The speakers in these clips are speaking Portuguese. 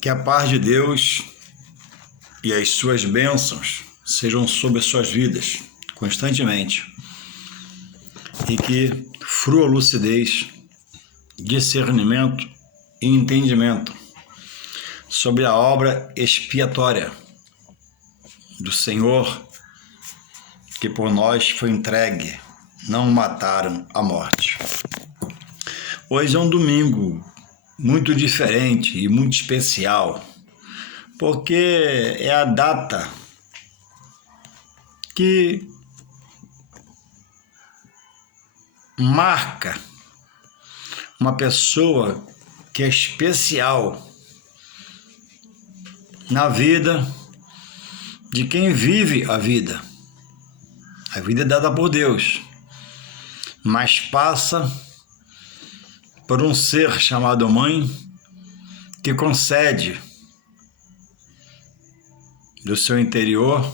Que a paz de Deus e as suas bênçãos sejam sobre as suas vidas constantemente e que frua lucidez, discernimento e entendimento sobre a obra expiatória do Senhor que por nós foi entregue, não mataram a morte. Hoje é um domingo muito diferente e muito especial, porque é a data que marca uma pessoa que é especial na vida de quem vive a vida. A vida é dada por Deus, mas passa por um ser chamado mãe que concede do seu interior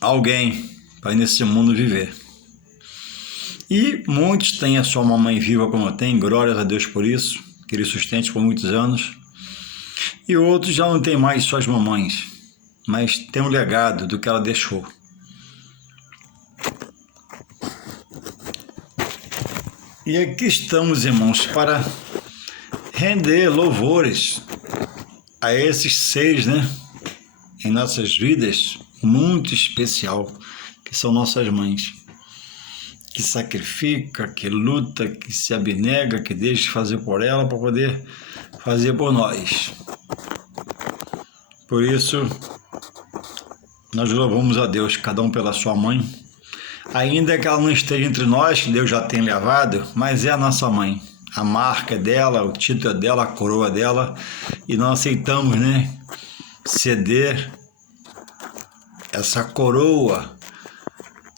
alguém para nesse mundo viver. E muitos têm a sua mamãe viva como eu tenho, glórias a Deus por isso, que Ele sustente por muitos anos. E outros já não têm mais suas mamães, mas tem um legado do que ela deixou. E aqui estamos, irmãos, para render louvores a esses seres, em nossas vidas, muito especial, que são nossas mães, que sacrifica, que luta, que se abnega, que deixa de fazer por ela para poder fazer por nós. Por isso, nós louvamos a Deus, cada um pela sua mãe, ainda que ela não esteja entre nós, que Deus já tem levado, mas é a nossa mãe. A marca é dela, o título é dela, a coroa é dela, e nós aceitamos, ceder essa coroa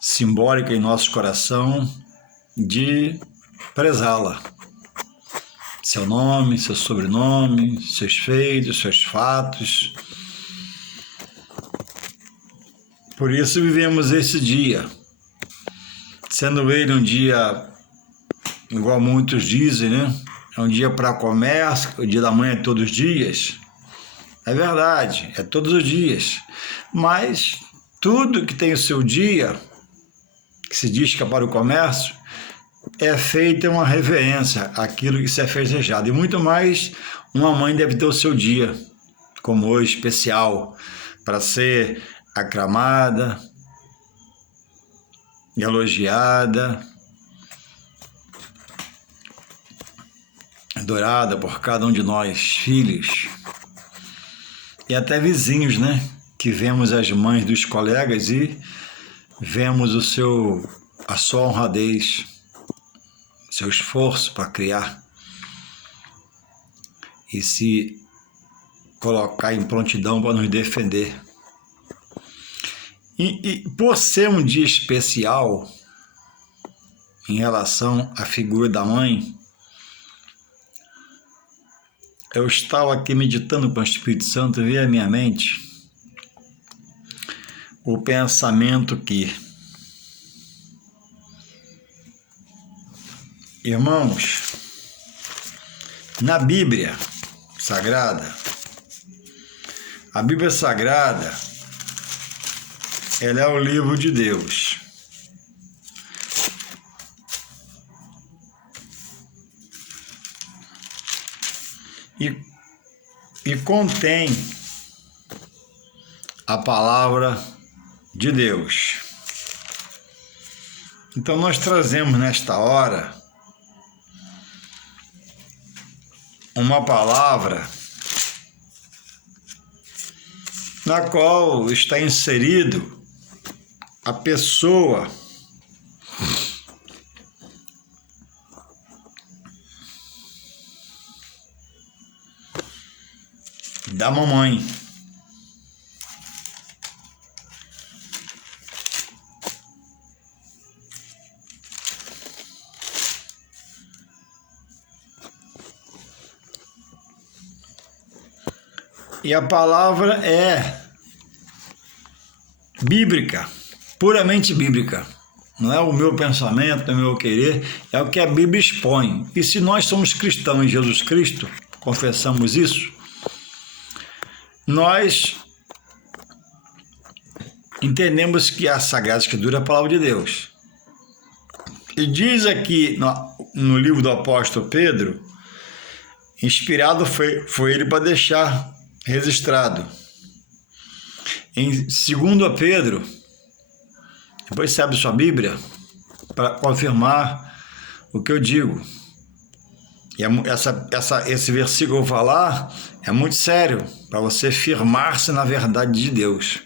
simbólica em nosso coração de prezá-la. Seu nome, seu sobrenome, seus feitos, seus fatos. Por isso vivemos esse dia, sendo ele um dia, igual muitos dizem, é um dia para comércio, o dia da mãe é todos os dias. É verdade, é todos os dias. Mas tudo que tem o seu dia, que se diz que é para o comércio, é feita uma reverência àquilo que se é festejado. E muito mais, uma mãe deve ter o seu dia, como hoje, especial, para ser aclamada, elogiada, adorada por cada um de nós, filhos, e até vizinhos, que vemos as mães dos colegas e vemos a sua honradez, seu esforço para criar e se colocar em prontidão para nos defender. E por ser um dia especial em relação à figura da mãe, eu estava aqui meditando com o Espírito Santo e veio à minha mente o pensamento que, irmãos, na Bíblia Sagrada, a Bíblia Sagrada, ela é o livro de Deus. E contém a palavra de Deus. Então nós trazemos nesta hora uma palavra na qual está inserido a pessoa da mamãe. E a palavra é bíblica, puramente bíblica. Não é o meu pensamento, não é o meu querer, é o que a Bíblia expõe. E se nós somos cristãos em Jesus Cristo, confessamos isso, nós entendemos que a Sagrada Escritura é a palavra de Deus. E diz aqui no livro do apóstolo Pedro, inspirado foi ele para deixar registrado. Em 2 Pedro, depois você abre sua Bíblia para confirmar o que eu digo. E esse versículo que eu vou falar é muito sério, para você firmar-se na verdade de Deus.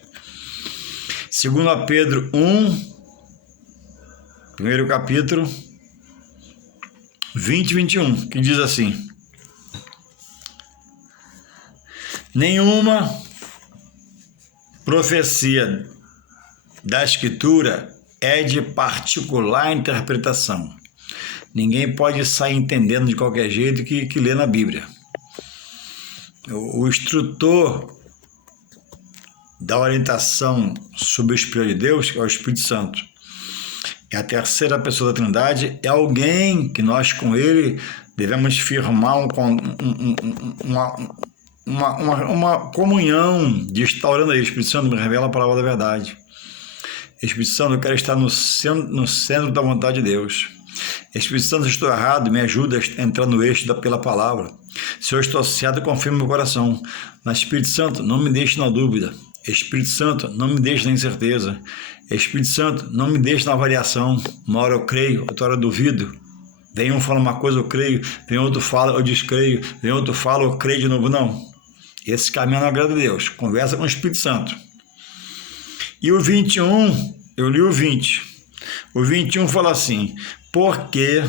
2 Pedro 1, primeiro capítulo, 20 e 21, que diz assim: nenhuma profecia da Escritura é de particular interpretação. Ninguém pode sair entendendo de qualquer jeito que lê na Bíblia. O instrutor da orientação sobre o Espírito de Deus é o Espírito Santo. E a terceira pessoa da Trindade é alguém que nós com ele devemos firmar uma comunhão de estar orando aí. O Espírito Santo me revela a palavra da verdade. Espírito Santo, eu quero estar no centro da vontade de Deus. Espírito Santo, se estou errado, me ajuda a entrar no eixo pela palavra. Se eu estou certo, confirme meu coração. Mas Espírito Santo, não me deixe na dúvida. Espírito Santo, não me deixe na incerteza. Espírito Santo, não me deixe na variação. Uma hora eu creio, outra hora eu duvido. Vem um fala uma coisa, eu creio. Vem outro fala, eu descreio. Vem outro fala, eu creio de novo. Não. Esse caminho não agrada a Deus. Conversa com o Espírito Santo. E o 21, eu li o 20. O 21 fala assim: porque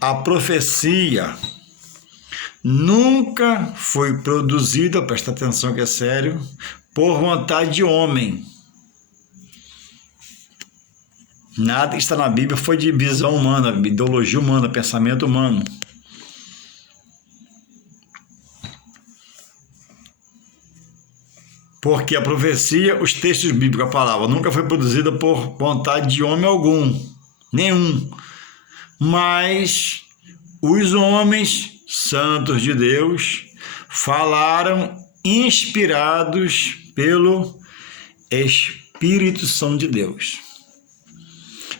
a profecia nunca foi produzida, presta atenção que é sério, por vontade de homem. Nada que está na Bíblia foi de visão humana, ideologia humana, pensamento humano. Porque a profecia, os textos bíblicos, a palavra, nunca foi produzida por vontade de homem algum, nenhum. Mas os homens santos de Deus falaram inspirados pelo Espírito Santo de Deus.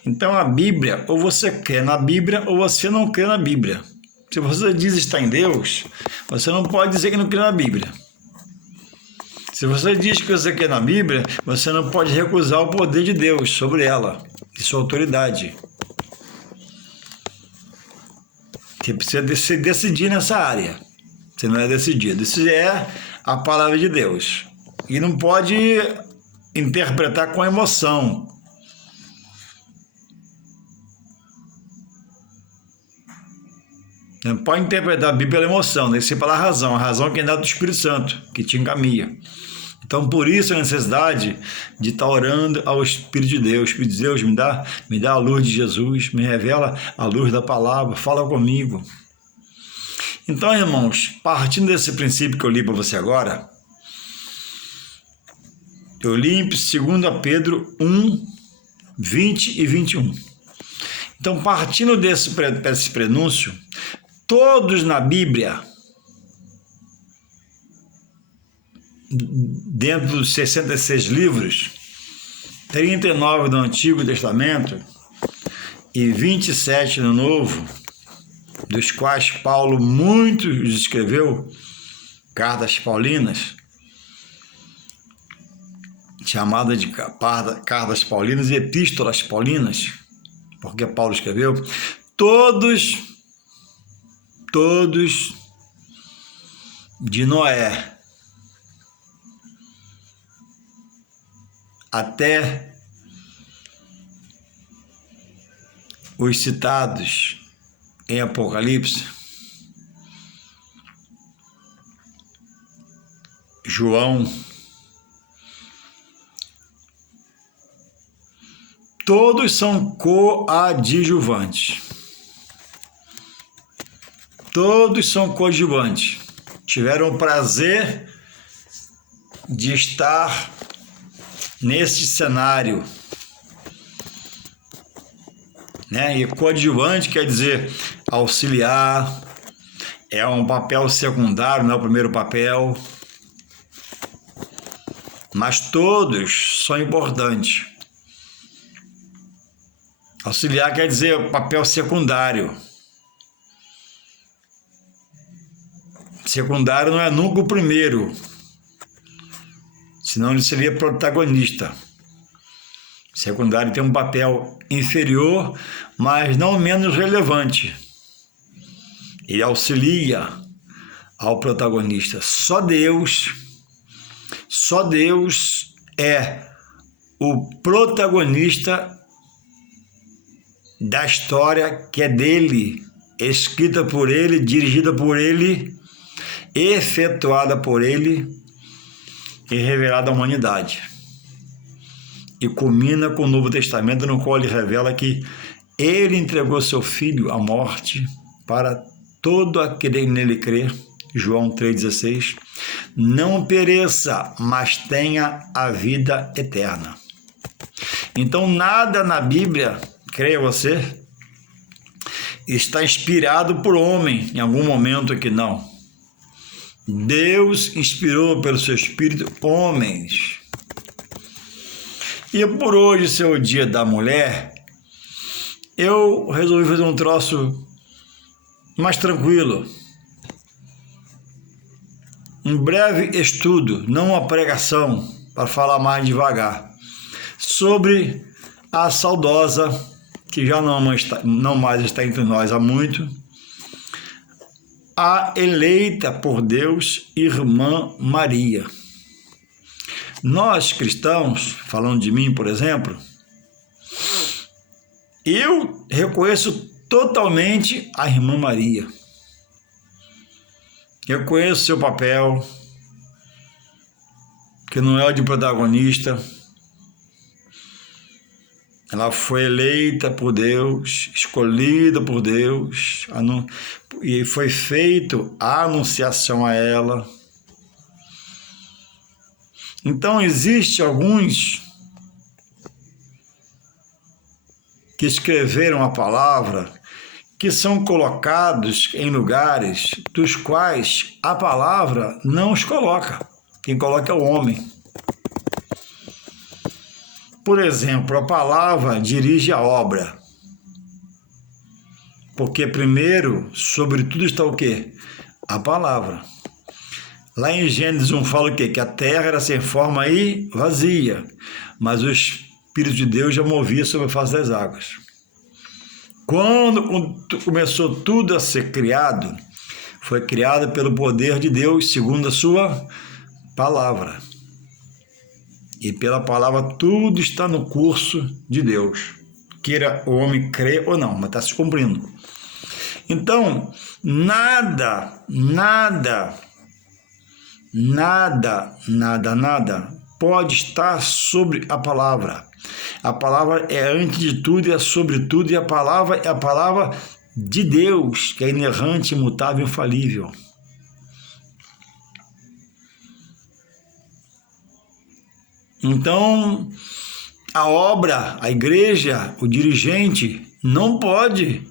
Então a Bíblia, ou você crê na Bíblia ou você não crê na Bíblia. Se você diz estar em Deus, você não pode dizer que não crê na Bíblia. Se você diz que você crê na Bíblia, você não pode recusar o poder de Deus sobre ela e sua autoridade. Você precisa se decidir nessa área. Você não é decidido. Isso é a palavra de Deus. E não pode interpretar com emoção. Não pode interpretar a Bíblia pela emoção, tem que ser pela razão. A razão é quem dá do Espírito Santo, que te encaminha. Então, por isso a necessidade de estar orando ao Espírito de Deus. Espírito de Deus, me dá a luz de Jesus, me revela a luz da palavra, fala comigo. Então, irmãos, partindo desse princípio que eu li para você agora, eu li em 2 Pedro 1, 20 e 21. Então, partindo desse prenúncio, todos na Bíblia, dentro dos 66 livros, 39 do Antigo Testamento e 27 no Novo, dos quais Paulo muitos escreveu, cartas paulinas, chamadas de cartas paulinas e epístolas paulinas, porque Paulo escreveu, todos de Noé até os citados em Apocalipse, João, todos são coadjuvantes. Todos são coadjuvantes. Tiveram o prazer de estar nesse cenário, né? E coadjuvante quer dizer auxiliar, é um papel secundário, não é o primeiro papel, mas todos são importantes. Auxiliar quer dizer papel secundário. Secundário não é nunca o primeiro, senão ele seria protagonista. Secundário tem um papel inferior, mas não menos relevante. Ele auxilia ao protagonista. Só Deus é o protagonista da história que é dele, escrita por ele, dirigida por ele, efetuada por ele e revelada à humanidade. E culmina com o Novo Testamento, no qual ele revela que ele entregou seu Filho à morte para todo aquele que nele crê, João 3,16, não pereça, mas tenha a vida eterna. Então, nada na Bíblia, creia você, está inspirado por homem, em algum momento aqui não. Deus inspirou pelo seu Espírito homens. E por hoje ser o Dia da Mulher, eu resolvi fazer um troço mais tranquilo. Um breve estudo, não uma pregação, para falar mais devagar, sobre a saudosa, que já não mais está entre nós há muito, a eleita por Deus, Irmã Maria. Nós cristãos, falando de mim, por exemplo, eu reconheço totalmente a Irmã Maria. Eu conheço seu papel, que não é o de protagonista. Ela foi eleita por Deus, escolhida por Deus, e foi feito a anunciação a ela. Então, existem alguns que escreveram a palavra, que são colocados em lugares dos quais a palavra não os coloca. Quem coloca é o homem. Por exemplo, a palavra dirige a obra. Porque primeiro, sobre tudo está o quê? A palavra. Lá em Gênesis 1 fala o quê? Que a terra era sem forma e vazia, mas o Espírito de Deus já movia sobre a face das águas. Quando começou tudo a ser criado, foi criado pelo poder de Deus, segundo a sua palavra. E pela palavra tudo está no curso de Deus. Queira o homem crer ou não, mas está se cumprindo. Então, nada pode estar sobre a palavra. A palavra é antes de tudo e é sobre tudo, e a palavra é a palavra de Deus, que é inerrante, imutável, infalível. Então, a obra, a igreja, o dirigente não pode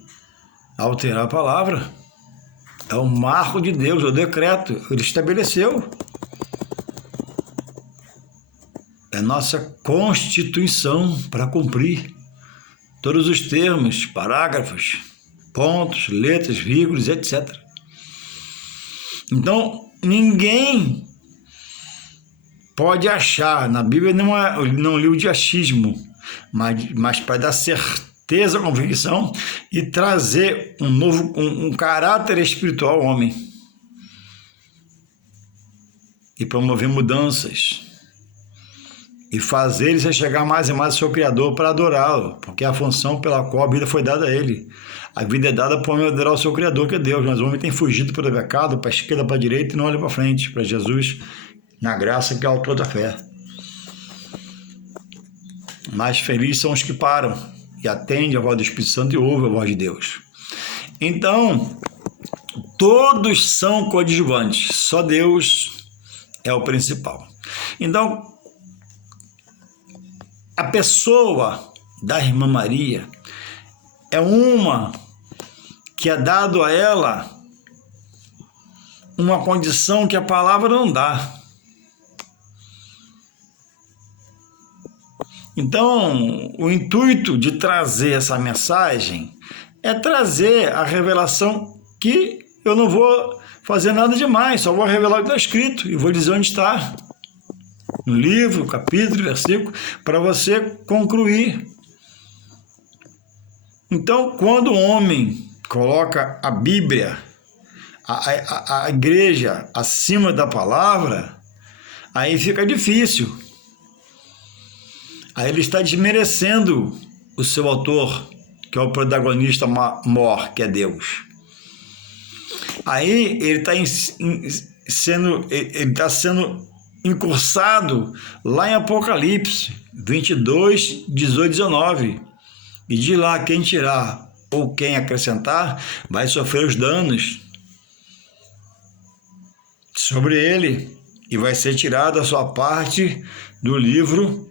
alterar a palavra. É o marco de Deus, é o decreto, ele estabeleceu. É nossa Constituição para cumprir todos os termos, parágrafos, pontos, letras, vírgulas, etc. Então, ninguém pode achar, na Bíblia não li o de achismo, mas para dar certeza, convicção e trazer um caráter espiritual ao homem e promover mudanças e fazer ele chegar mais e mais ao seu Criador para adorá-lo, porque é a função pela qual a vida foi dada a ele. A vida é dada para o homem adorar o seu Criador, que é Deus, mas o homem tem fugido pelo pecado, para a esquerda, para a direita e não olha para frente, para Jesus, na graça que é o autor da fé. Mais felizes são os que param e atendem a voz do Espírito Santo e ouvem a voz de Deus. Então, todos são coadjuvantes, só Deus é o principal. Então, a pessoa da Irmã Maria é uma que é dado a ela uma condição que a palavra não dá. Então, o intuito de trazer essa mensagem é trazer a revelação que eu não vou fazer nada demais, só vou revelar o que está escrito e vou dizer onde está. No livro, capítulo, versículo, para você concluir. Então, quando o homem coloca a Bíblia, a igreja acima da palavra, aí fica difícil. Aí ele está desmerecendo o seu autor, que é o protagonista maior, que é Deus. Aí ele está sendo incursado lá em Apocalipse 22, 18, 19. E de lá quem tirar ou quem acrescentar vai sofrer os danos sobre ele e vai ser tirada a sua parte do livro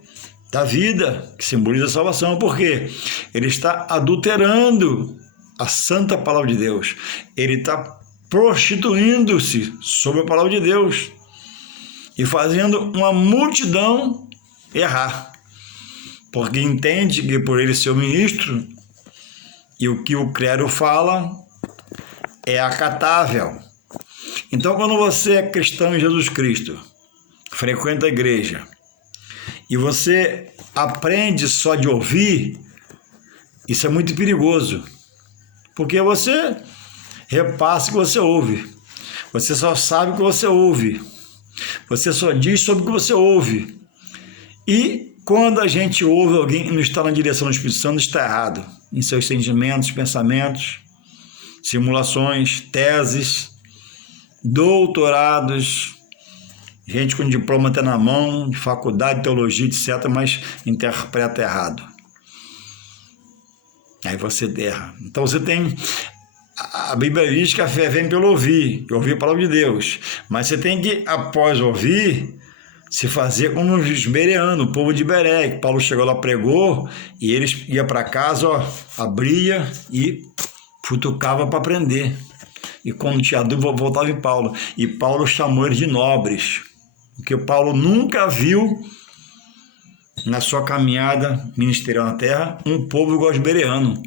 da vida, que simboliza a salvação. Por quê? Ele está adulterando a santa palavra de Deus. Ele está prostituindo-se sobre a palavra de Deus e fazendo uma multidão errar, porque entende que por ele ser o ministro e o que o clero fala é acatável. Então, quando você é cristão em Jesus Cristo, frequenta a igreja, e você aprende só de ouvir, isso é muito perigoso, porque você repassa o que você ouve, você só sabe o que você ouve, você só diz sobre o que você ouve. E quando a gente ouve alguém e não está na direção do Espírito Santo, está errado em seus sentimentos, pensamentos, simulações, teses, doutorados, gente com diploma até na mão, de faculdade, teologia, etc., mas interpreta errado. Aí você erra. Então você tem... A Bíblia diz que a fé vem pelo ouvir a palavra de Deus. Mas você tem que, após ouvir, se fazer como os bereanos, o povo de Beré, que Paulo chegou lá, pregou, e eles iam para casa, abria e futucava para aprender. E quando tinha dúvida, voltava em Paulo. E Paulo chamou eles de nobres, porque Paulo nunca viu, na sua caminhada ministerial na terra, um povo igual aos bereanos.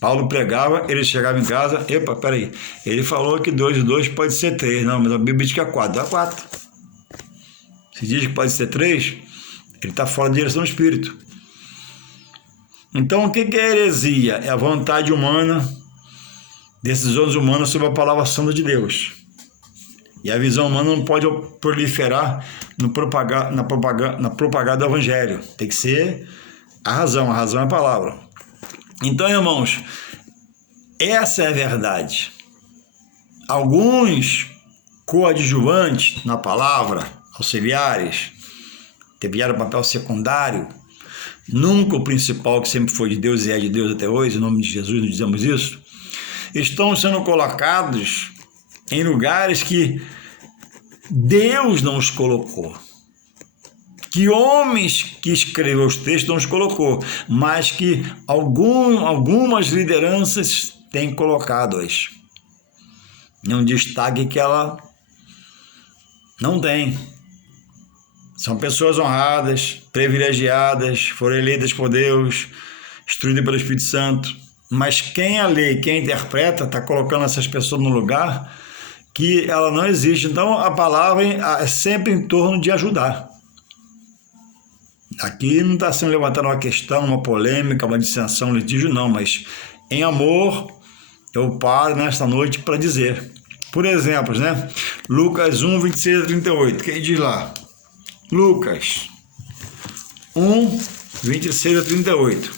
Paulo pregava, ele chegava em casa, peraí, ele falou que 2 e 2 pode ser 3, não, mas a Bíblia diz que é 4, dá 4. Se diz que pode ser 3, ele está fora da direção do Espírito. Então, o que é heresia? É a vontade humana, decisões humanas sobre a palavra santa de Deus. E a visão humana não pode proliferar na propaganda do Evangelho. Tem que ser a razão é a palavra. Então, irmãos, essa é a verdade. Alguns coadjuvantes na palavra, auxiliares, tiveram papel secundário, nunca o principal, que sempre foi de Deus e é de Deus até hoje, em nome de Jesus, nós dizemos isso, estão sendo colocados em lugares que Deus não os colocou, que homens que escreveram os textos não os colocou, mas que algumas lideranças têm colocado hoje, em um destaque que ela não tem. São pessoas honradas, privilegiadas, foram eleitas por Deus, instruídas pelo Espírito Santo, mas quem a lê, quem interpreta, está colocando essas pessoas no lugar que ela não existe. Então, a palavra é sempre em torno de ajudar. Aqui não está sendo levantada uma questão, uma polêmica, uma dissensão, um litígio, não, mas em amor eu paro nesta noite para dizer. Por exemplo, né? Lucas 1, 26 a 38, quem diz lá? Lucas 1, 26 a 38,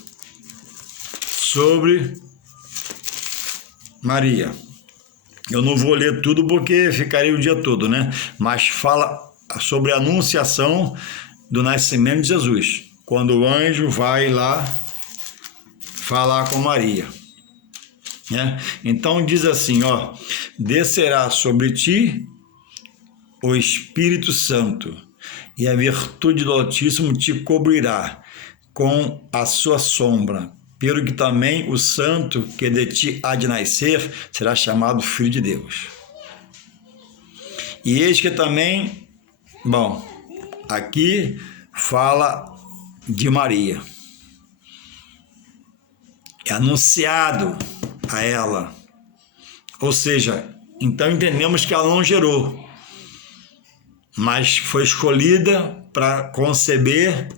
sobre Maria. Eu não vou ler tudo porque ficaria o dia todo, né? Mas fala sobre a anunciação do nascimento de Jesus, quando o anjo vai lá falar com Maria, né? Então diz assim, descerá sobre ti o Espírito Santo, e a virtude do Altíssimo te cobrirá com a sua sombra, pelo que também o santo que de ti há de nascer será chamado Filho de Deus. E eis que também, bom, aqui fala de Maria. É anunciado a ela. Ou seja, então entendemos que ela não gerou, mas foi escolhida para conceber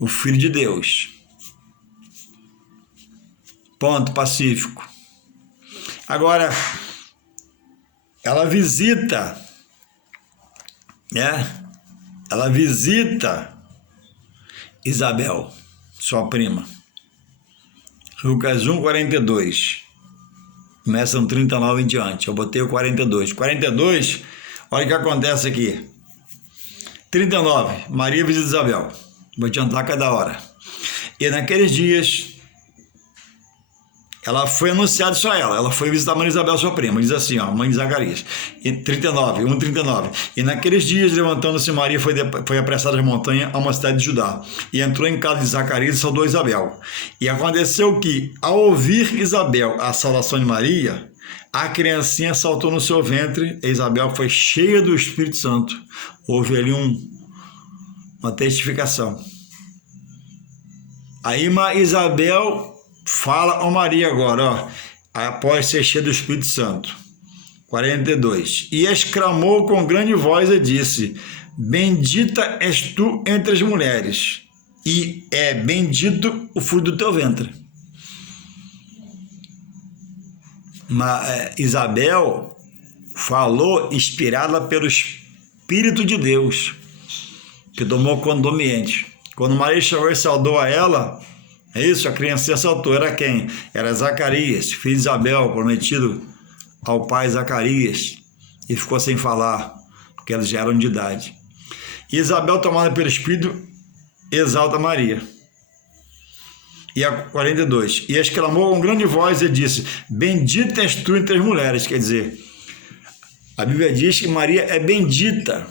o Filho de Deus. Ponto pacífico. Agora, ela visita, né? Ela visita Isabel, sua prima. Lucas 1, 42. Começa no 39 em diante. Eu botei o 42. 42, olha o que acontece aqui. 39, Maria visita Isabel. Vou adiantar cada hora. E naqueles dias, ela foi anunciada só ela foi visitar a mãe de Isabel, sua prima, diz assim, ó, mãe de Zacarias, e 39, 1:39. E naqueles dias, levantando-se Maria, foi apressada às montanhas, a uma cidade de Judá, e entrou em casa de Zacarias e saudou Isabel. E aconteceu que, ao ouvir Isabel a saudação de Maria, a criancinha saltou no seu ventre, e Isabel foi cheia do Espírito Santo. Houve ali uma testificação. Aí Isabel fala a Maria agora, ó, após ser cheia do Espírito Santo. 42. E exclamou com grande voz e disse: bendita és tu entre as mulheres, e é bendito o fruto do teu ventre. Isabel falou inspirada pelo Espírito de Deus, que tomou conta do ambiente. Quando Maria chegou e saudou a ela, é isso, a criança saltou. Era quem? Era Zacarias, filho de Isabel, prometido ao pai Zacarias, e ficou sem falar, porque eles já eram de idade. E Isabel, tomada pelo Espírito, exalta Maria. E a 42. E exclamou com grande voz e disse: bendita és tu entre as mulheres. Quer dizer, a Bíblia diz que Maria é bendita.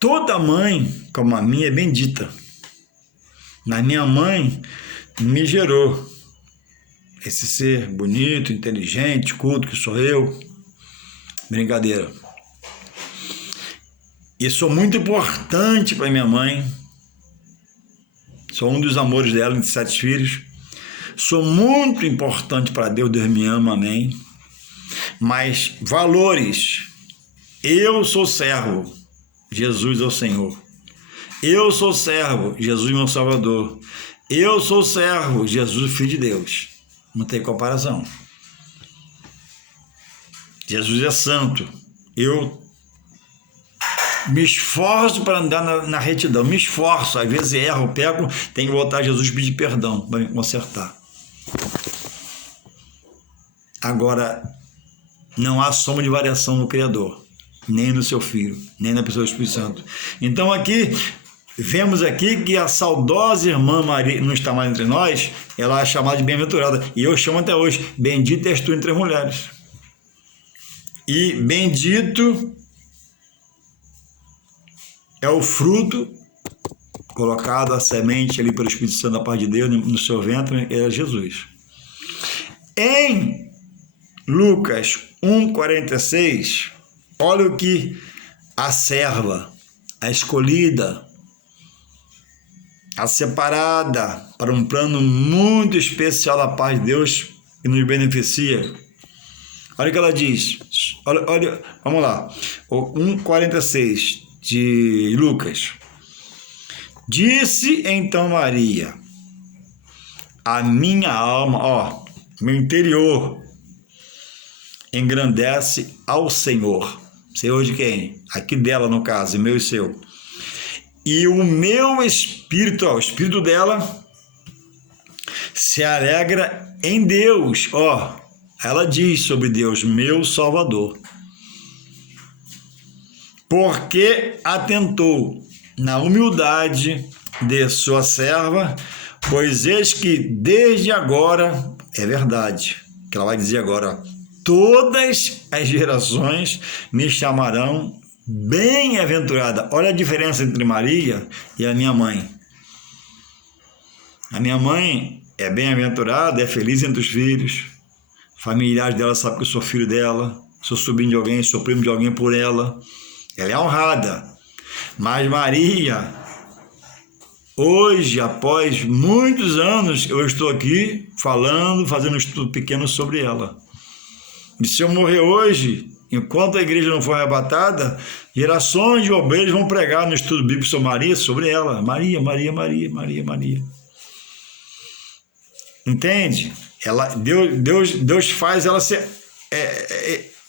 Toda mãe, como a minha, é bendita. Mas minha mãe me gerou esse ser bonito, inteligente, culto que sou eu. Brincadeira. E sou muito importante para minha mãe. Sou um dos amores dela, entre 7 filhos. Sou muito importante para Deus, Deus me ama, amém. Mas valores, eu sou servo, Jesus é o Senhor. Eu sou servo, Jesus meu Salvador. Eu sou servo, Jesus Filho de Deus. Não tem comparação. Jesus é santo. Eu me esforço para andar na retidão. Me esforço. Às vezes erro, pego, tenho que voltar a Jesus e pedir perdão para me consertar. Agora, não há soma de variação no Criador, nem no seu Filho, nem na pessoa do Espírito Santo. Então aqui, vemos aqui que a saudosa irmã Maria não está mais entre nós, ela é chamada de bem-aventurada. E eu chamo até hoje, bendita és tu entre as mulheres. E bendito é o fruto colocado, a semente ali pelo Espírito Santo da parte de Deus no seu ventre, é Jesus. Em Lucas 1,46, olha o que a serva, a escolhida, a separada para um plano muito especial da paz de Deus que nos beneficia. Olha o que ela diz. Olha, vamos lá. O 1,46 de Lucas. Disse então Maria: a minha alma, meu interior, engrandece ao Senhor. Senhor de quem? Aqui dela, no caso, meu e seu. E o meu espírito, o espírito dela, se alegra em Deus. Ela diz sobre Deus, meu Salvador. Porque atentou na humildade de sua serva, pois eis que desde agora, é verdade, que ela vai dizer agora, todas as gerações me chamarão bem-aventurada. Olha a diferença entre Maria e a minha mãe. A minha mãe é bem-aventurada, é feliz entre os filhos, familiares dela sabem que eu sou filho dela, sou sobrinho de alguém, sou primo de alguém por ela. Ela é honrada. Mas Maria, hoje, após muitos anos, eu estou aqui falando, fazendo um estudo pequeno sobre ela. E se eu morrer hoje, enquanto a igreja não for arrebatada, gerações de obreiros vão pregar no estudo bíblico sobre Maria, sobre ela. Maria, Maria, Maria, Maria, Maria. Entende? Deus faz ela ser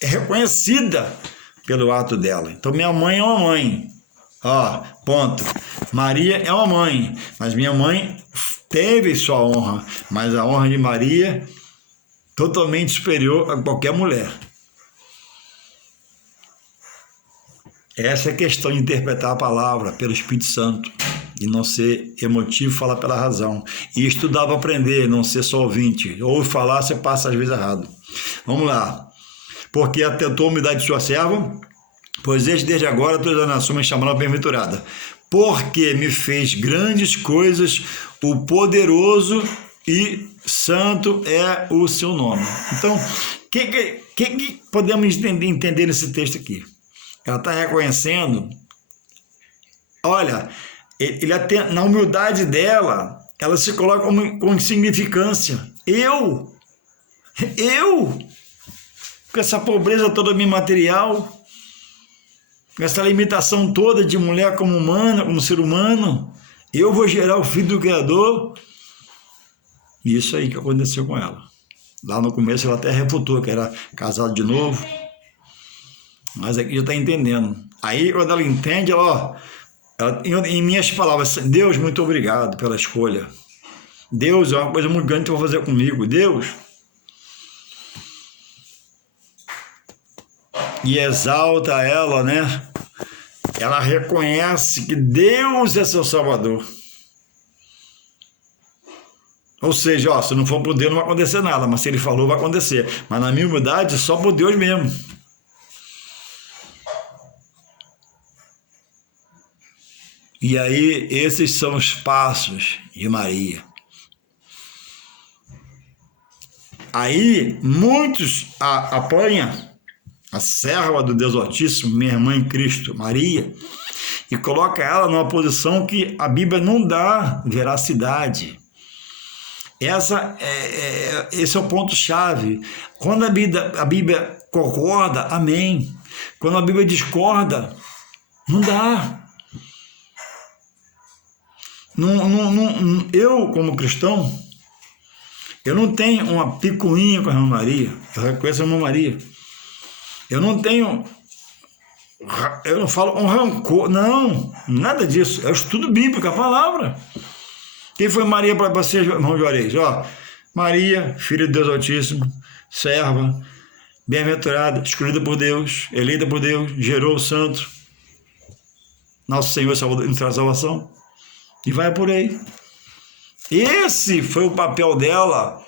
reconhecida pelo ato dela. Então, minha mãe é uma mãe. Ó, ponto. Maria é uma mãe, mas minha mãe teve sua honra, mas a honra de Maria totalmente superior a qualquer mulher. Essa é a questão de interpretar a palavra pelo Espírito Santo, e não ser emotivo, falar pela razão. E estudar para aprender, não ser só ouvinte. Ou falar, você passa às vezes errado. Vamos lá. Porque atentou a humildade de sua serva, pois desde agora todas as nações me chamarão bem-aventurada. Porque me fez grandes coisas, o poderoso e santo é o seu nome. Então, o que podemos entender nesse texto aqui? Ela está reconhecendo, olha, na humildade dela, ela se coloca com insignificância. Eu, com essa pobreza toda minha material, com essa limitação toda de mulher como humana, como ser humano, eu vou gerar o filho do Criador. Isso aí que aconteceu com ela. Lá no começo ela até refutou que era casada de novo, mas aqui já está entendendo. Aí quando ela entende, ela, em minhas palavras, Deus, muito obrigado pela escolha. Deus, é uma coisa muito grande que tu vai fazer comigo. Deus. E exalta ela, né? Ela reconhece que Deus é seu Salvador. Ou seja, ó, se não for por Deus não vai acontecer nada, mas se ele falou vai acontecer. Mas na minha humildade, só por Deus mesmo. E aí, esses são os passos de Maria. Aí, muitos apanham a serva do Deus Altíssimo, minha irmã em Cristo, Maria, e coloca ela numa posição que a Bíblia não dá veracidade. Esse é o ponto-chave. Quando a Bíblia concorda, amém. Quando a Bíblia discorda, não dá. Eu, como cristão, eu não tenho uma picuinha com a irmã Maria. Eu reconheço a irmã Maria. Eu não falo um rancor. Não, nada disso. É o estudo bíblico, a palavra. Quem foi Maria para você, irmão Juarez? Ó, Maria, filha de Deus Altíssimo, serva, bem-aventurada, escolhida por Deus, eleita por Deus, gerou o santo, nosso Senhor Salvador, nos traz salvação. E vai por aí. Esse foi o papel dela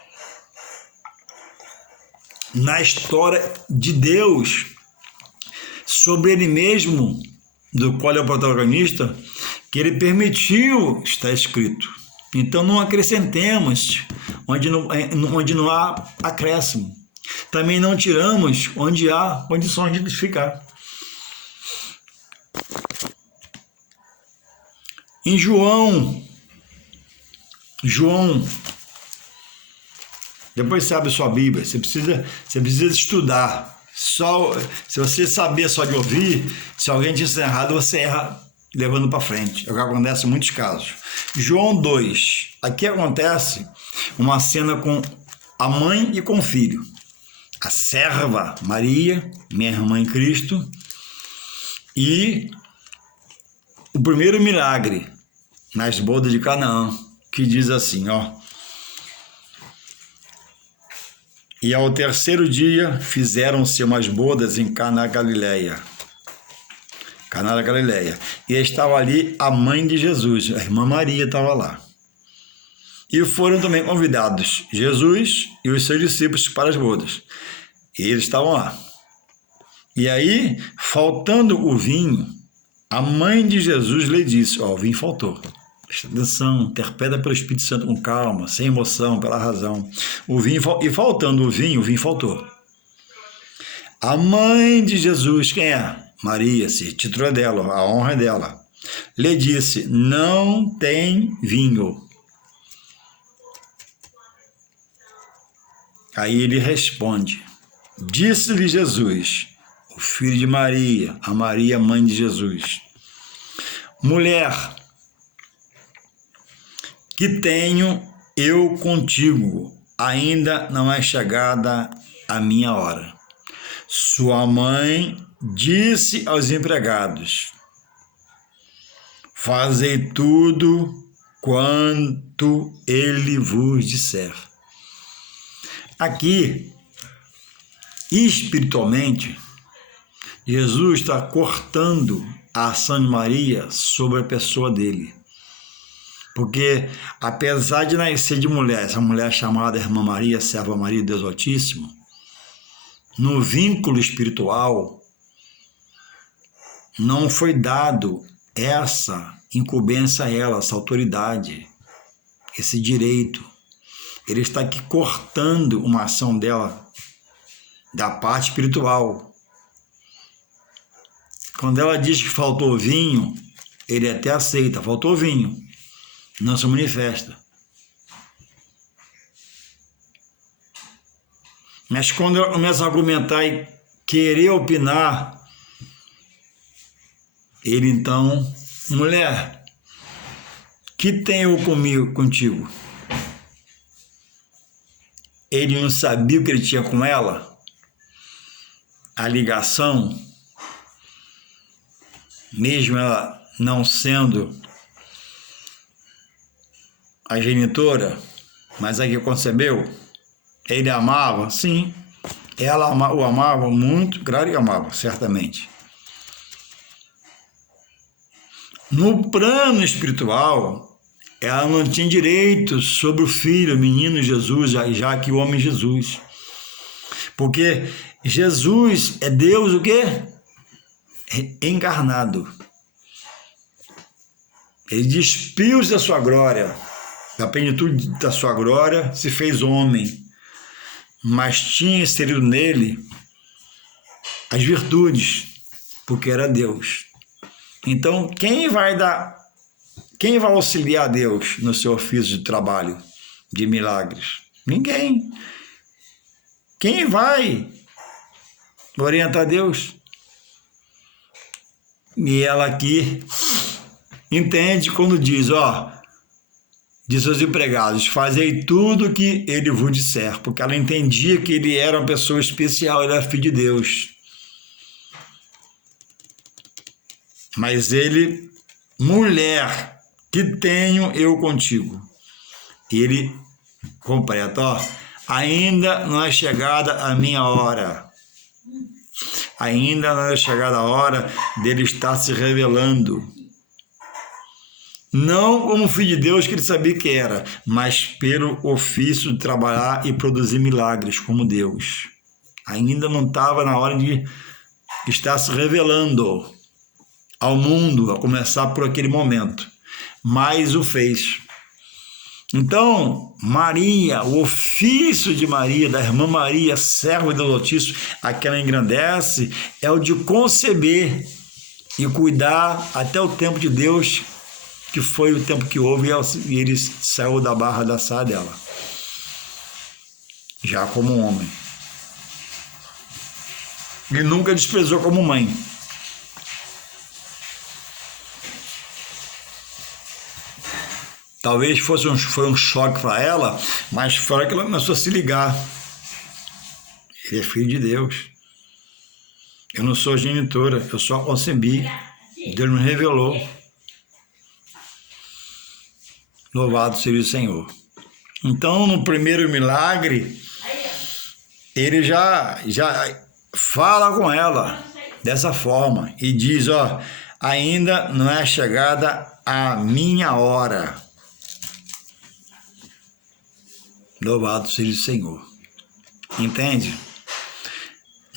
na história de Deus sobre ele mesmo, do qual é o protagonista, que ele permitiu estar escrito. Então não acrescentemos onde não há acréscimo. Também não tiramos onde há condições de ficar. Em João, depois você abre sua Bíblia, você precisa estudar. Se você saber só de ouvir, se alguém te ensinar errado, você erra levando para frente. É o que acontece em muitos casos. João 2, aqui acontece uma cena com a mãe e com o filho. A serva Maria, minha irmã em Cristo, e o primeiro milagre nas bodas de Canaã, que diz assim, ó: e ao terceiro dia fizeram-se umas bodas em Caná da Galileia. Caná da Galileia. E estava ali a mãe de Jesus, a irmã Maria estava lá. E foram também convidados Jesus e os seus discípulos para as bodas. E eles estavam lá. E aí, faltando o vinho, a mãe de Jesus lhe disse, ó, o vinho faltou. Presta atenção, interpreta pelo Espírito Santo com calma, sem emoção, pela razão. E faltando o vinho faltou. A mãe de Jesus, quem é? Maria, se título é dela, a honra é dela. Lhe disse, não tem vinho. Aí ele responde, disse-lhe Jesus, o filho de Maria, a Maria, mãe de Jesus, mulher, que tenho eu contigo, ainda não é chegada a minha hora. Sua mãe disse aos empregados, fazei tudo quanto ele vos disser. Aqui, espiritualmente, Jesus está cortando a ação de Maria sobre a pessoa dele. Porque, apesar de nascer de mulher, essa mulher chamada Irmã Maria, serva Maria de Deus Altíssimo, no vínculo espiritual, não foi dado essa incumbência a ela, essa autoridade, esse direito. Ele está aqui cortando uma ação dela, da parte espiritual. Quando ela diz que faltou vinho, ele até aceita, faltou vinho, não se manifesta. Mas quando ela começa a argumentar e querer opinar, ele então, mulher, que tenho comigo contigo? Ele não sabia o que ele tinha com ela? A ligação, mesmo ela não sendo a genitora, mas a que concebeu, ele amava, sim, ela o amava muito, claro que amava, certamente. No plano espiritual, ela não tinha direito sobre o filho, o menino Jesus, já que o homem Jesus. Porque Jesus é Deus o quê? Encarnado. Ele despiu-se da sua glória, da plenitude da sua glória, se fez homem, mas tinha inserido nele as virtudes, porque era Deus. Então, quem vai auxiliar Deus no seu ofício de trabalho, de milagres? Ninguém. Quem vai orientar Deus? E ela aqui entende quando diz, diz aos empregados, fazei tudo o que ele vos disser, porque ela entendia que ele era uma pessoa especial, ele era filho de Deus. Mas ele, mulher, que tenho eu contigo. E ele completa, ainda não é chegada a minha hora. Ainda não é chegada a hora dele estar se revelando. Não como filho de Deus que ele sabia que era, mas pelo ofício de trabalhar e produzir milagres como Deus. Ainda não estava na hora de estar se revelando ao mundo, a começar por aquele momento, mas o fez. Então, Maria, o ofício de Maria, da irmã Maria, serva de Deus Altíssimo, a que ela engrandece, é o de conceber e cuidar até o tempo de Deus, que foi o tempo que houve, e ele saiu da barra da saia dela, já como homem. E nunca desprezou como mãe. Talvez foi um choque para ela, mas foi que ela começou a se ligar. Ele é filho de Deus. Eu não sou genitora, eu só concebi. Deus me revelou. Louvado seja o Senhor. Então, no primeiro milagre, ele já fala com ela dessa forma e diz, ainda não é chegada a minha hora. Louvado seja o Senhor. Entende?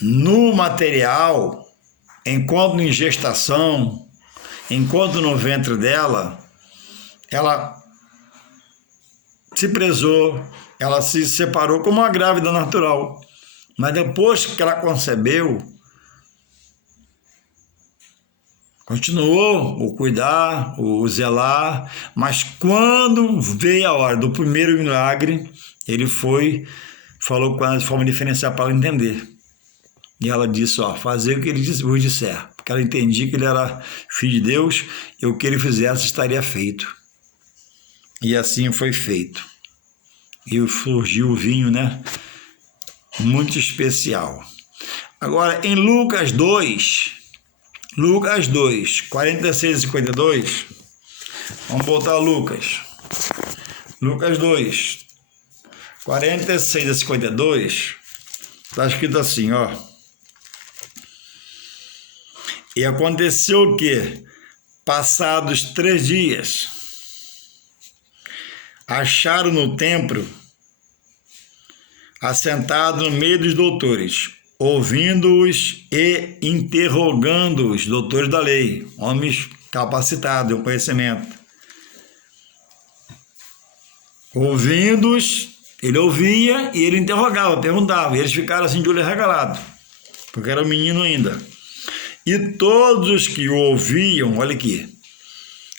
No material, enquanto em gestação, enquanto no ventre dela, ela se prezou, ela se separou como uma grávida natural. Mas depois que ela concebeu, continuou o cuidar, o zelar, mas quando veio a hora do primeiro milagre, ele falou com ela de forma diferencial para ela entender. E ela disse, fazer o que ele vos disser, porque ela entendia que ele era filho de Deus e o que ele fizesse estaria feito. E assim foi feito. E surgiu o vinho, né? Muito especial. Agora, em Lucas 2, 46 e 52, vamos voltar a Lucas 2, 46 a 52, está escrito assim, E aconteceu o quê? Passados 3 dias, acharam no templo, assentado no meio dos doutores, ouvindo-os e interrogando-os, doutores da lei, homens capacitados em conhecimento. Ouvindo-os, ele ouvia e ele interrogava, perguntava, e eles ficaram assim de olho arregalado, porque era um menino ainda. E todos os que o ouviam, olha aqui,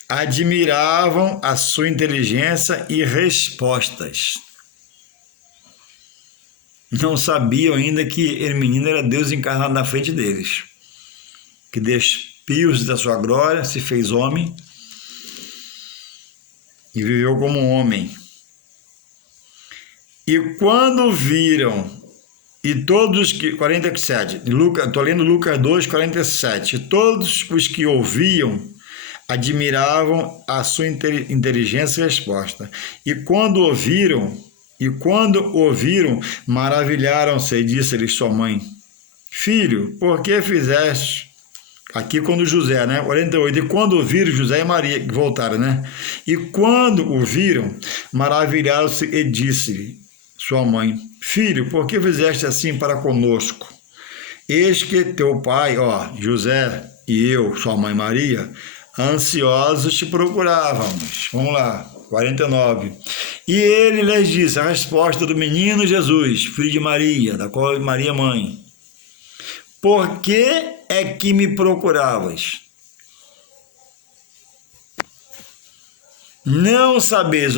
admiravam a sua inteligência e respostas. Não sabiam ainda que ele menino era Deus encarnado na frente deles, que despiu-se da sua glória, se fez homem e viveu como um homem. E quando viram, e todos os que, 47, estou lendo Lucas 2, 47, e todos os que ouviam admiravam a sua inteligência e resposta. E quando ouviram, maravilharam-se, e disse-lhes sua mãe, filho, por que fizeste? Aqui quando José, né? 48, e quando ouviram, José e Maria, que voltaram, né? E quando ouviram, maravilharam-se e disse sua mãe, filho, por que fizeste assim para conosco? Eis que teu pai, José e eu, sua mãe Maria, ansiosos te procurávamos. Vamos lá, 49. E ele lhes disse a resposta do menino Jesus, filho de Maria, da qual Maria mãe. Por que é que me procuravas? Não sabeis,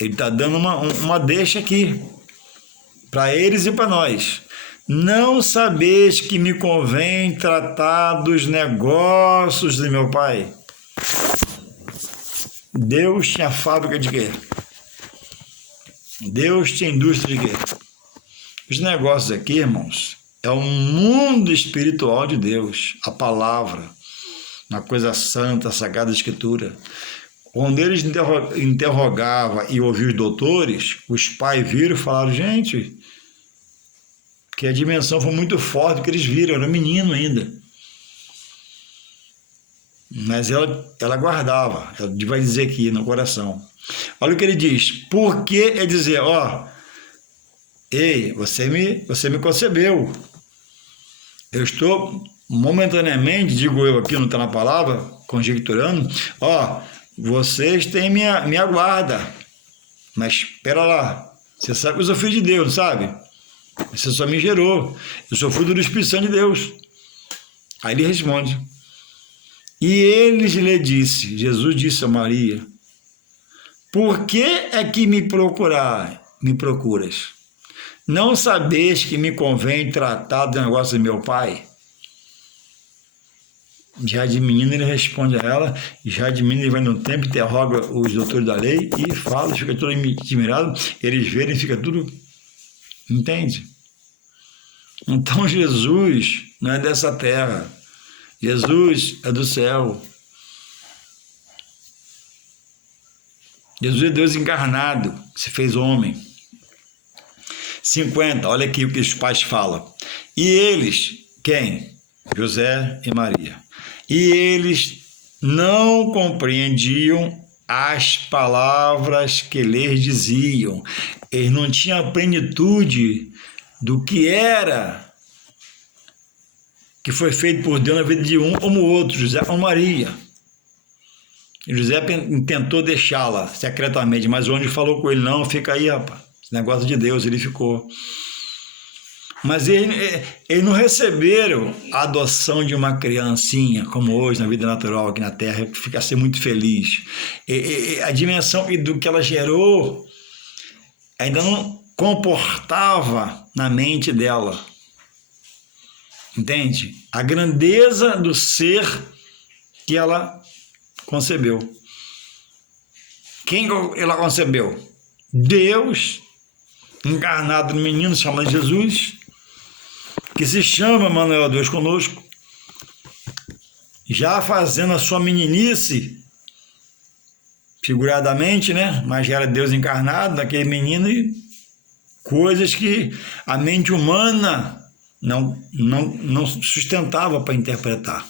ele está dando uma deixa aqui, para eles e para nós. Não sabeis que me convém tratar dos negócios de meu pai? Deus tinha fábrica de quê? Deus tinha indústria de quê? Os negócios aqui, irmãos, é o mundo espiritual de Deus, a palavra, uma coisa santa, sagrada escritura. Quando eles interrogavam e ouviam os doutores, os pais viram e falaram, gente, que a dimensão foi muito forte, que eles viram, era um menino ainda. Mas ela guardava, ela vai dizer aqui no coração. Olha o que ele diz, porque é dizer, ei, você me concebeu. Eu estou momentaneamente, digo eu aqui, não está na palavra, conjecturando, vocês têm minha guarda, mas espera lá, você sabe que eu sou filho de Deus, não sabe? Você só me gerou, eu sou fruto do Espírito Santo de Deus. Aí ele responde, e eles lhe disse, Jesus disse a Maria, por que é que me procuras? Não sabeis que me convém tratar do negócio de meu pai? Já de menino ele responde a ela, já de menino ele vai no templo, interroga os doutores da lei e fala, fica todo admirado, eles verem, fica tudo, entende? Então Jesus não é dessa terra, Jesus é do céu. Jesus é Deus encarnado, que se fez homem. 50, olha aqui o que os pais falam. E eles, quem? José e Maria. E eles não compreendiam as palavras que lhes diziam. Eles não tinham a plenitude do que era, que foi feito por Deus na vida de um como outro, José ou Maria. José tentou deixá-la secretamente, mas o anjo falou com ele, não, fica aí, rapaz, esse negócio de Deus, ele ficou. Mas eles não receberam a adoção de uma criancinha, como hoje na vida natural aqui na Terra, que fica assim muito feliz. A dimensão do que ela gerou ainda não comportava na mente dela. Entende? A grandeza do ser que ela concebeu. Quem ela concebeu? Deus, encarnado no menino chamado Jesus, que se chama Emmanuel, Deus conosco, já fazendo a sua meninice, figuradamente, né? Mas já era Deus encarnado naquele menino, e coisas que a mente humana não sustentava para interpretar.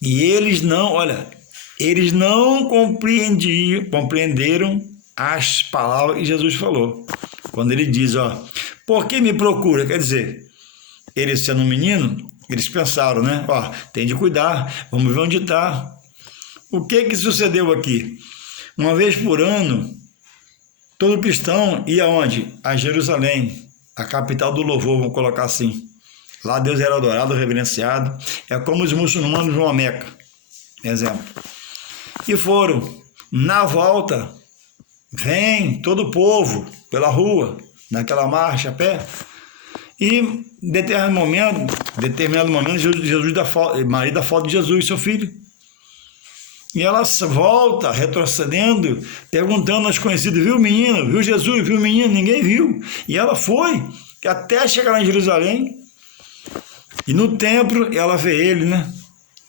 E eles não compreenderam as palavras que Jesus falou. Quando ele diz, por que me procura? Quer dizer, eles sendo um menino, eles pensaram, né? Tem de cuidar, vamos ver onde está. O que sucedeu aqui? Uma vez por ano, todo cristão ia onde? A Jerusalém, a capital do louvor, vamos colocar assim. Lá Deus era adorado, reverenciado. É como os muçulmanos vão a Meca, exemplo. E foram. Na volta, vem todo o povo pela rua, naquela marcha a pé. E em determinado momento, Maria dá foto de Jesus, seu filho. E ela volta, retrocedendo, perguntando aos conhecidos, viu o menino? Viu Jesus? Viu o menino? Ninguém viu. E ela foi, até chegar lá em Jerusalém. E no templo, ela vê ele, né?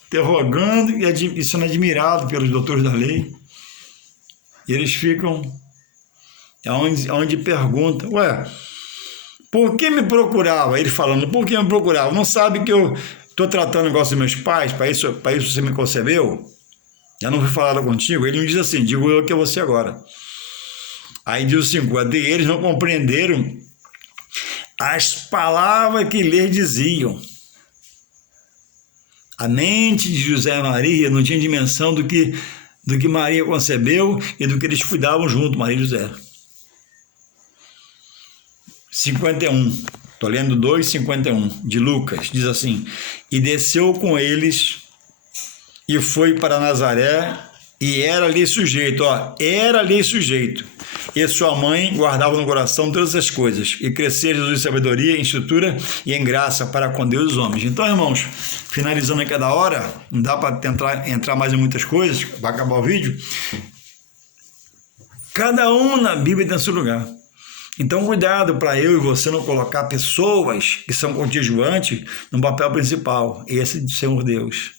Interrogando e sendo admirado pelos doutores da lei. E eles ficam onde perguntam, por que me procurava? Ele falando, por que me procurava? Não sabe que eu estou tratando o negócio dos meus pais? Para isso você me concebeu? Eu não fui falar contigo? Ele me diz assim, digo eu que é você agora. Aí diz o 5, eles não compreenderam as palavras que lhes diziam. A mente de José e Maria não tinha dimensão do que Maria concebeu e do que eles cuidavam junto, Maria e José. 51, estou lendo 2:51 de Lucas, diz assim, e desceu com eles e foi para Nazaré e era ali sujeito, e sua mãe guardava no coração todas as coisas, e crescia Jesus em sabedoria, em estrutura e em graça para com Deus e os homens. Então, irmãos, finalizando aqui cada hora, não dá para entrar mais em muitas coisas, vai acabar o vídeo. Cada um na Bíblia tem seu lugar. Então, cuidado para eu e você não colocar pessoas que são contingentes no papel principal, esse de Senhor Deus.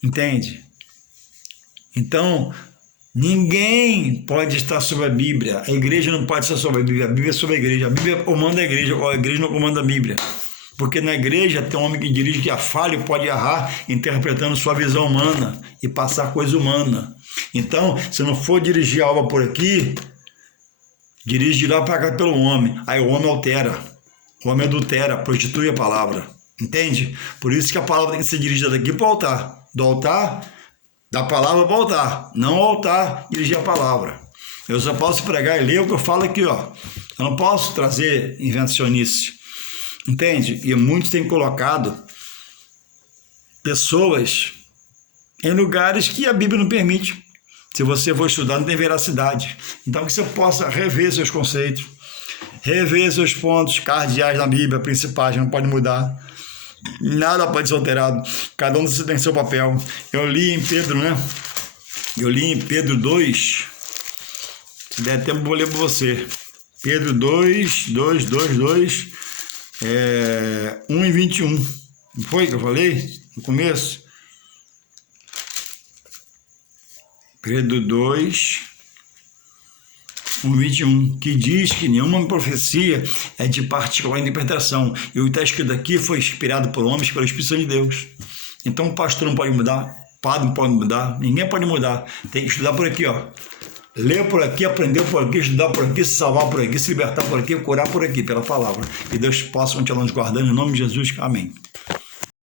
Entende? Então, ninguém pode estar sobre a Bíblia. A igreja não pode estar sobre a Bíblia. A Bíblia é sobre a igreja. A Bíblia comanda a igreja não comanda a Bíblia. Porque na igreja tem um homem que dirige que a falha e pode errar interpretando sua visão humana e passar coisa humana. Então, se não for dirigir a obra por aqui, dirige de lá para cá pelo homem. Aí o homem altera. O homem adultera, prostitui a palavra. Entende? Por isso que a palavra tem que ser dirigida daqui para o altar. Do altar, da palavra para o altar. Não ao altar, dirigir a palavra. Eu só posso pregar e ler o que eu falo aqui, Eu não posso trazer invencionice. Entende? E muitos têm colocado pessoas em lugares que a Bíblia não permite. Se você for estudar, não tem veracidade. Então, que você possa rever seus conceitos, rever seus pontos cardeais na Bíblia, principais, não pode mudar. Nada pode ser alterado. Cada um tem seu papel. Eu li em Pedro, Eu li em Pedro 2. Se der tempo, vou ler para você. Pedro 2, 1:21. Não foi que eu falei no começo? Pedro 2, 1:21, que diz que nenhuma profecia é de particular interpretação. E o que está escrito aqui foi inspirado por homens, pelo Espírito Santo de Deus. Então o pastor não pode mudar, o padre não pode mudar, ninguém pode mudar. Tem que estudar por aqui, Ler por aqui, aprender por aqui, estudar por aqui, se salvar por aqui, se libertar por aqui, curar por aqui, pela palavra. Que Deus possa continuar nos guardando, em nome de Jesus. Amém.